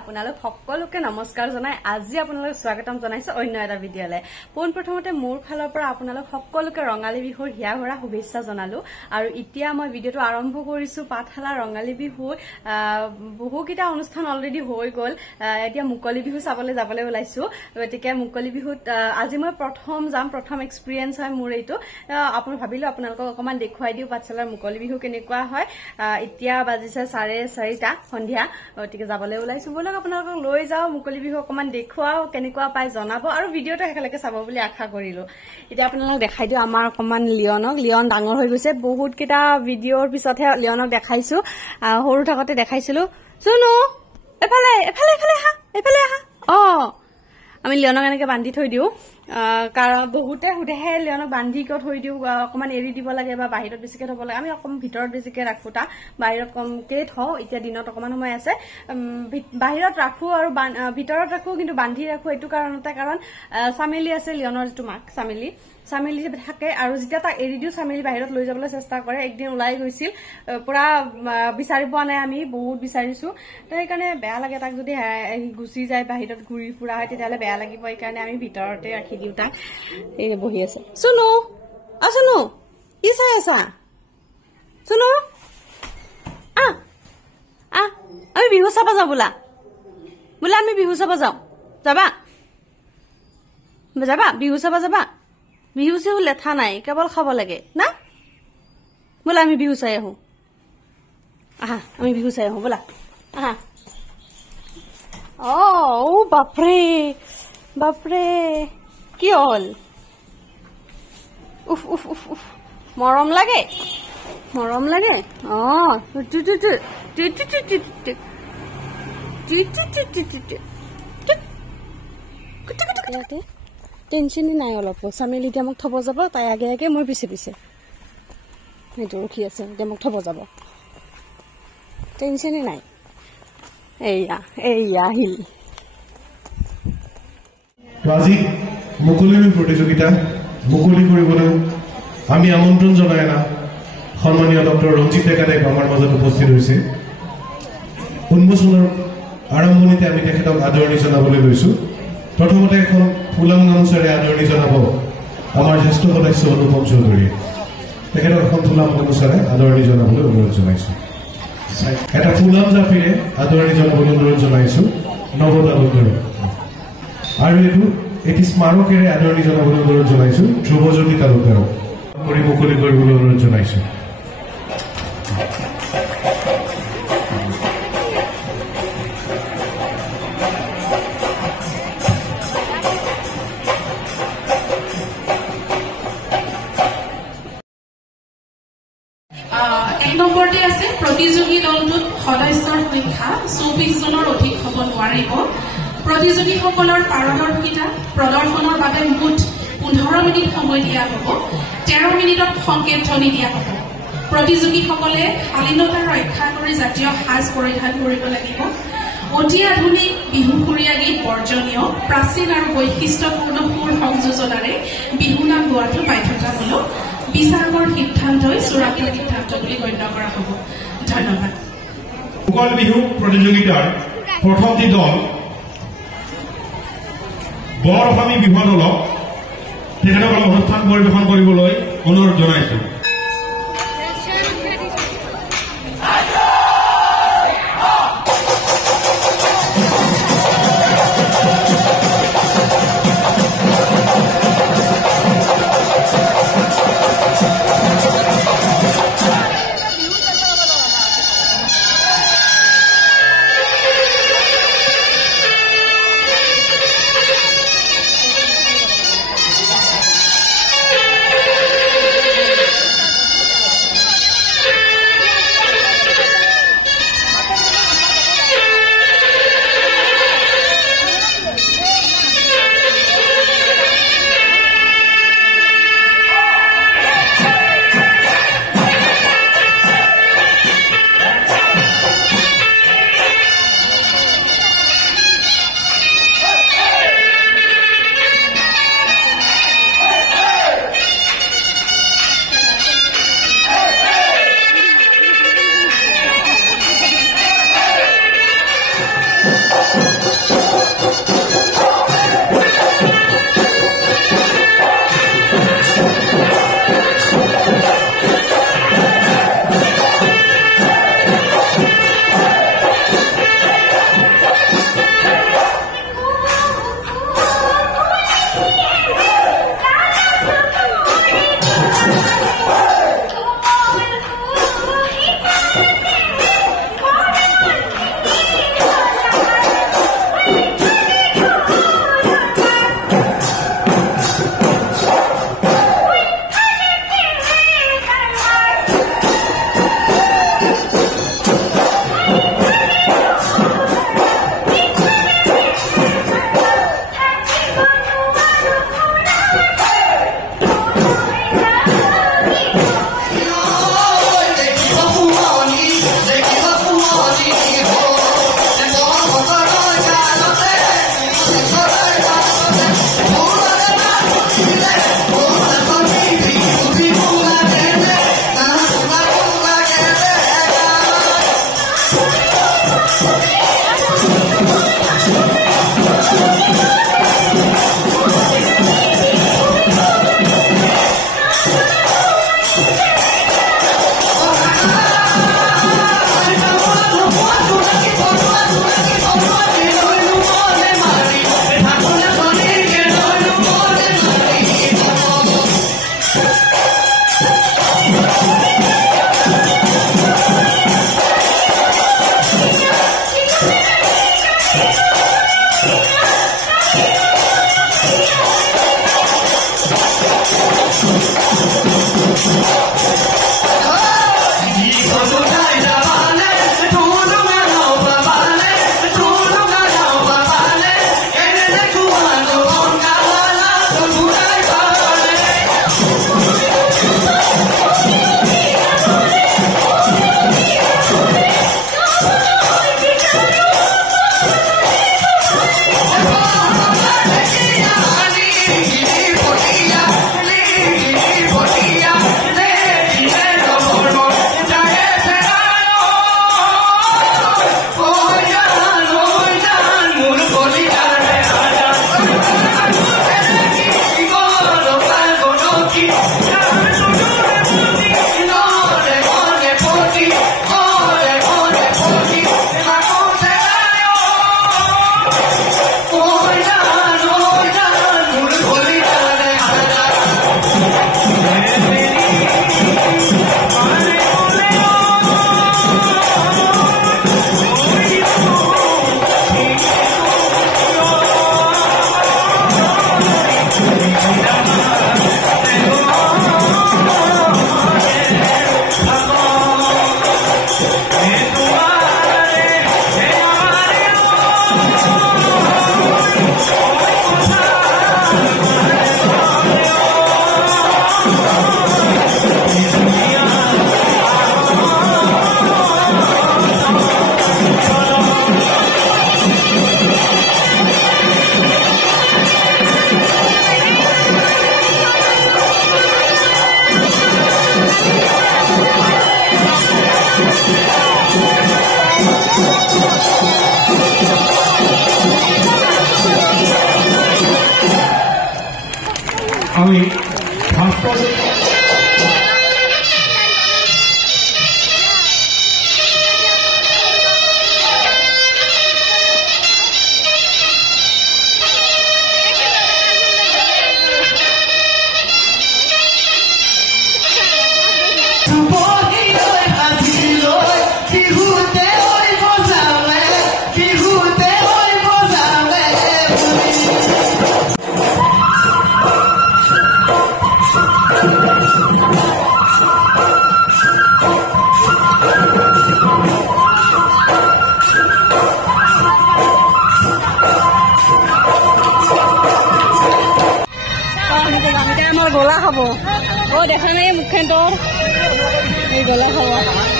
আপোনালোক সকলোকে নমস্কাৰ জনাই আজি আপোনালোক স্বাগতম জনাইছো অন্য এটা ভিডিঅ'লে পোন প্ৰথমতে মোৰ ফালৰ পৰা আপোনালোক সকলোকে ৰঙালী বিহুৰ হিয়া ভৰা শুভেচ্ছা জনালো আৰু এতিয়া মই ভিডিঅ'টো আৰম্ভ কৰিছো পাঠশালা ৰঙালী বিহু বহুকিটা অনুষ্ঠান অলৰেডি হৈ গল এতিয়া মুকলি বিহু চাবলৈ যাবলৈ ওলাইছো গতিকে মুকলি বিহুত আজি মই প্ৰথম এক্সপেৰিয়েন্স হয় মোৰ এইটো আপুনি ভাবিলো আপোনালোকক অকমান দেখুৱাই দিও পাঠশালাৰ মুকলি বিহু কেনেকুৱা হয় এতিয়া বাজিছে 4:30 সন্ধিয়া গতিকে যাবলৈ ওলাইছো বলক আপোনালোকক লৈ যাও মুকলি বিহু অকমান দেখুৱাও কেনেকুৱা পাই জনাব আৰু ভিডিঅ'টো একেলগে চাব বুলি আশা কৰিলো এতিয়া আপোনালোকক দেখাই দিও আমাৰ অকমান লিয়ন ডাঙৰ হৈ গৈছে বহুত কিটা ভিডিঅ'ৰ পিছতহে লিয়নক দেখাইছো সৰু থাকতে দেখাইছিলো শুনো এফালে আহা আমি লিয়নক এনেকে বান্ধি থৈ দিও কাৰণ বহুতে সুধেহে লিয়নক বান্ধি কিয় থৈ দিও অকমান এৰি দিব লাগে বা বাহিৰত বেছিকে থব লাগে আমি অকমান ভিতৰত বেছিকে ৰাখো তা বাহিৰত কমকে থওঁ এতিয়া দিনত অকমান সময় আছে বাহিৰত ৰাখো আৰু ভিতৰত ৰাখো কিন্তু বান্ধি ৰাখো এইটো কাৰণতে কাৰণ সামেলি আছে লিয়নৰ যেটো মাক সামেলি থাকে আৰু যেতিয়া তাক এৰি দিও সামেলি বাহিৰত লৈ যাবলৈ চেষ্টা কৰে একদিন ওলাই গৈছিল পুৰা বিচাৰি পোৱা নাই আমি বহুত বিচাৰিছো তো এইকাৰণে বেয়া লাগে তাক যদি গুচি যায় বাহিৰত ঘূৰি ফুৰা হয় তেতিয়ালে বেয়া লাগিব এইকাৰণে আমি ভিতৰতে ৰাখি দিও তাক এই বহি আছে শুনো কি চাই আছা শুনো আমি বিহু চাব যাও বোলা আমি বিহু চাব যাও যাবা বিহু চাব যাবা বিহু চিহু লেঠা নাই কেৱল খাব লাগে না বোলা আমি বিহু চাই আহো আমি বিহু চাই আহো বোলা বাপৰে কি হল উফ মৰম লাগে টেনশনে নাই অলপ সামেলি এতিয়া মোক থব যাব তাই আগে মই পিছে সেইটো ৰখি আছে এতিয়া মোক থব যাব টেনশনে নাই এইয়া আহিল আজি মুকলি প্ৰতিযোগিতা মুকলি কৰিবলৈ আমি আমন্ত্ৰণ জনাই না সন্মানীয় ডক্টৰ ৰঞ্জিত ডেকাদেৱ আমাৰ মাজত উপস্থিত হৈছে উন্মোচনৰ আৰম্ভণিতে আমি তেখেতক আদৰণি জনাবলৈ লৈছো প্ৰথমতে এখন ফুলাম গামোচাৰে আদৰণি জনাব আমাৰ জ্যেষ্ঠ সদস্য অনুপম চৌধুৰী তেখেতক এখন ফুলাম গামোচাৰে আদৰণি জনাবলৈ অনুৰোধ জনাইছো এটা ফুলাম জাপিৰে আদৰণি জনাবলৈ অনুৰোধ জনাইছো নৱদালুকৰে আৰু এটি স্মাৰকেৰে আদৰণি জনাবলৈ অনুৰোধ জনাইছো ধ্ৰুৱজ্যোতি তালুকদাৰক কৰি মুকলি কৰিবলৈ অনুৰোধ জনাইছো নম্বৰতে আছে প্ৰতিযোগী দলটোত সদস্যৰ সংখ্যা 24 জনৰ অধিক হ'ব নোৱাৰিব প্ৰতিযোগীসকলৰ পাৰদৰ্শিতা প্ৰদৰ্শনৰ বাবে মুঠ 15 মিনিট সময় দিয়া হ'ব 13 মিনিটত সংকেত ধ্বনি দিয়া হ'ব প্ৰতিযোগীসকলে শালীনতা ৰক্ষা কৰি জাতীয় সাজ পৰিধান কৰিব লাগিব অতি আধুনিক বিহুসুৰীয়া গীত বৰ্জনীয় প্ৰাচীন আৰু বৈশিষ্ট্যপূৰ্ণ সুৰ সংযোজনাৰে বিহু নাম গোৱাটো বাধ্যতামূলক বিচাৰকৰ সিদ্ধান্তই চূড়ান্ত সিদ্ধান্ত বুলি গণ্য কৰা হ'ব ধন্যবাদ মুকলি বিহু প্ৰতিযোগিতাৰ প্ৰথমটি দল বৰ অসমী বিহু দলক তেখেতসকলক অনুষ্ঠান পৰিৱেশন কৰিবলৈ অনুৰোধ জনাইছো আমি ভাস্কৰ গোলা খাব ও দেখা নাই মুখখন তোৰ এই গোলা খাব